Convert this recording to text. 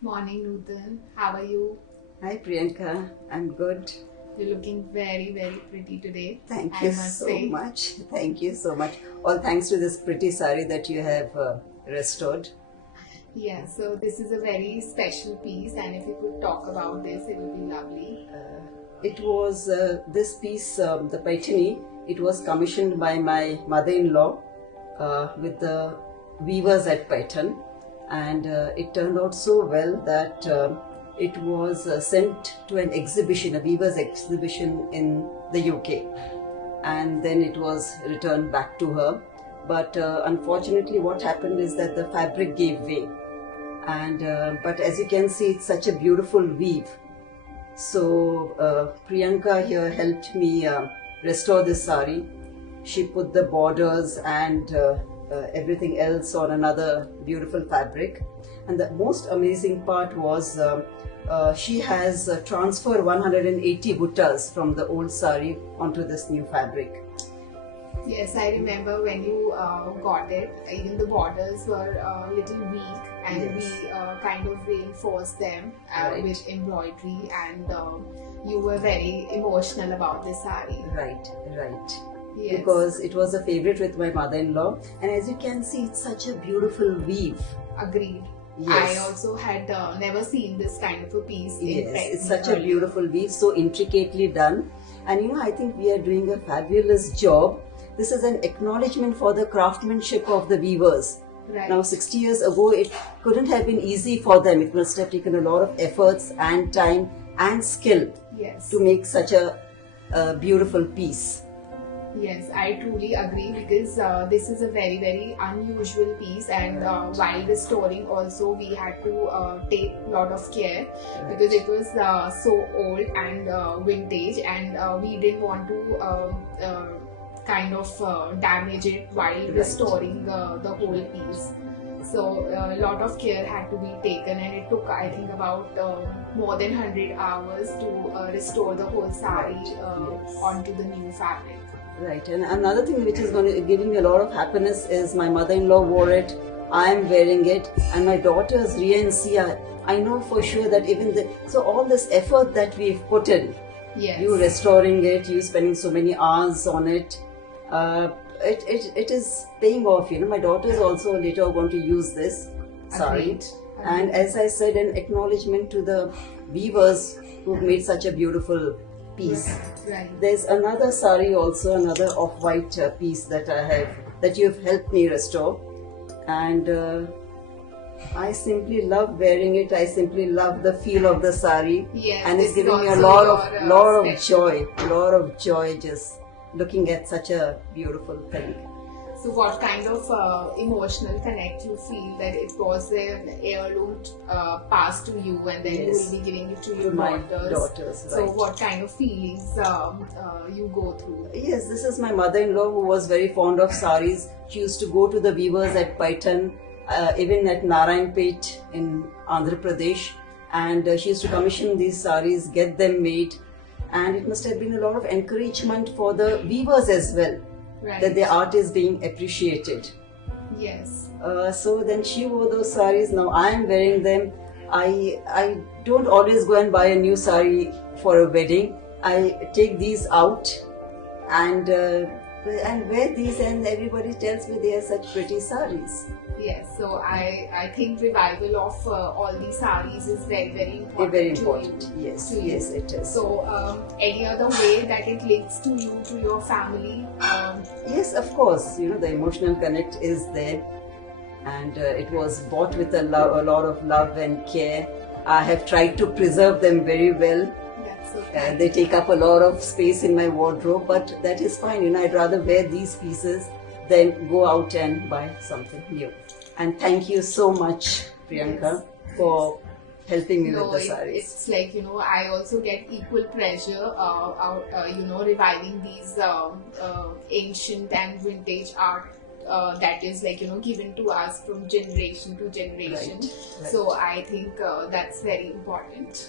Morning, Nutan. How are you? Hi Priyanka, I'm good. You're looking very, very pretty today, Thank I you must so say. much. Thank you so much. All thanks to this pretty sari that you have restored. Yeah, so this is a very special piece, and if you could talk about this, it would be lovely. It was this piece, the Paithani, it was commissioned by my mother-in-law with the weavers at Paithan, and it turned out so well that it was sent to an exhibition, a weavers exhibition in the UK, and then it was returned back to her. But unfortunately, what happened is that the fabric gave way, and but as you can see, it's such a beautiful weave. So Priyanka here helped me restore this sari. She put the borders and everything else on another beautiful fabric. And the most amazing part was she has transferred 180 buttas from the old sari onto this new fabric. Yes, I remember when you got it, even the borders were a little weak, and Yes. we kind of reinforced them Right. with embroidery, and you were very emotional about this sari. Right, right. Yes. Because it was a favorite with my mother-in-law, and as you can see, it's such a beautiful weave. Agreed. Yes. I also had never seen this kind of a piece in Yes, print it's such a earlier. beautiful weave, so intricately done. And I think we are doing a fabulous job. This is an acknowledgement for the craftsmanship of the weavers. Right. Now, 60 years ago, it couldn't have been easy for them. It must have taken a lot of efforts and time and skill Yes. to make such a beautiful piece. Yes, I truly agree because this is a very, very unusual piece, and while restoring, also we had to take a lot of care because it was so old and vintage, and we didn't want to kind of damage it while Right. restoring the whole piece. So a lot of care had to be taken, and it took, I think, about more than 100 hours to restore the whole sari Yes. onto the new fabric. Right, and another thing which is going to give me a lot of happiness is my mother-in-law wore it, I am wearing it, and my daughters Ria and Sia, I know for sure that so all this effort that we've put in, Yes. you restoring it, you spending so many hours on it, it is paying off. My daughters also later are going to use this sari. Agreed. And as I said, an acknowledgement to the weavers who've made such a beautiful piece. Right. There's another sari also, another off-white piece that you've helped me restore, and I simply love wearing it. I simply love the feel of the sari, Yes, and it's this is giving me a also lot your, of special. joy just looking at such a beautiful thing. So, what kind of emotional connect you feel that it was an heirloom passed to you, and then you Yes. will be giving it to To your my daughters? daughters, So, right. what kind of feelings you go through? Yes, this is my mother-in-law who was very fond of saris. She used to go to the weavers at Paitan, even at Narayanpet in Andhra Pradesh, and she used to commission these saris, get them made, and it must have been a lot of encouragement for the weavers as well, Right. that their art is being appreciated. Yes. So then she wore those saris. Now I am wearing them. I don't always go and buy a new sari for a wedding. I take these out and wear these, and everybody tells me they are such pretty saris. Yes, so I think revival of all these saris is very, very important. Very to important. you, Yes, to you. yes, it is. So any other way that it links to you, to your family? Yes, of course. The emotional connect is there, and it was bought with a lot of love and care. I have tried to preserve them very well. That's so They take up a lot of space in my wardrobe, but that is fine. I'd rather wear these pieces than go out and buy something new. And thank you so much, Priyanka, for helping me No, with the saris. it's like, I also get equal pleasure out, reviving these ancient and vintage art that is like, given to us from generation to generation. Right, right. So I think that's very important.